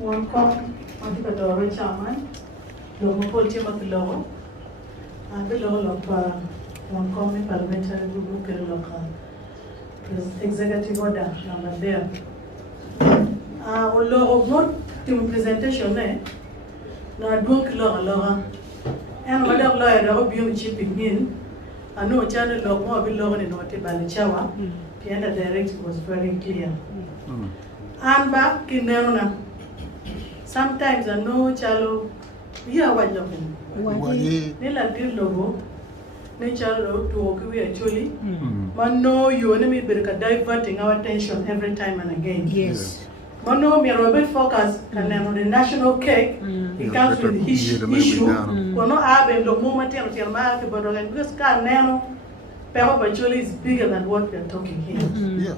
one call on the door chairman, local policy of the law, and the law of one common parliamentary group local executive order number there. Although good to presentation, no book law, and whatever lawyer of you chipping in, I know channel law more below in what about the shower. The end of the directive was very clear. And back in there, sometimes I know Chalo, yeah, what you're doing. Nila did logo, nature to walk away actually. But no, you enemy be diverting our attention every time and again. Yes. But no, we are a bit focused and then on the national cake, it comes with the issue. We're not having the moment in the market, but because car nano, Perhaps actually is bigger than what we are talking here. Yeah.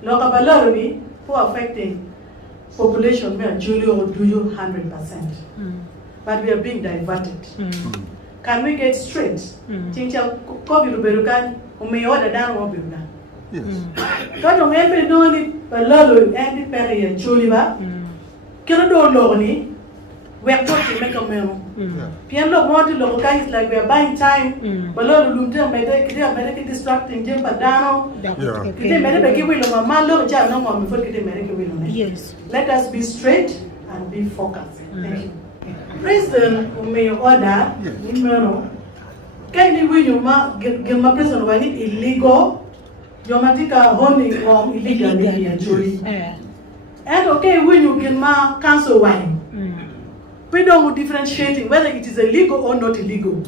Local Balalo, who are affecting population, we are Julio or do you 100%. But we are being diverted. Can we get straight? Chincha Kobi Ruberukan, who may order down Wobuga. Yes. God of every donny, Balalo, and the Perry, Juliva, Kirado Loni, we are going to make a meal. Piano want to look guys like we are buying time, Balalo Lumja, medical distracting Jim Padano. Yes. Let us be straight and be focused. Thank you. President, who may order, can you win your president when it illegal? Your matika holding wrong illegally actually. And okay, when you can cancel wine. We don't differentiate whether it is illegal or not illegal.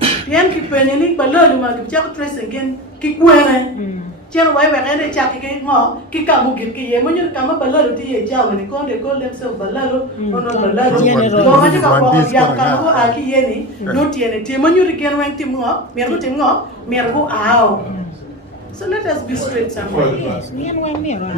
Pian keep penny, but learn you might check trace again, kick winning. Chen why we're any checking more, kick out Mugi, when you come up a lot of tea, when they call themselves Balalo, or not Balalo. No TNT, when you again went him up, Mirgo up, Mirgo out. So let us be straight somewhere. Yes, me and one mirror.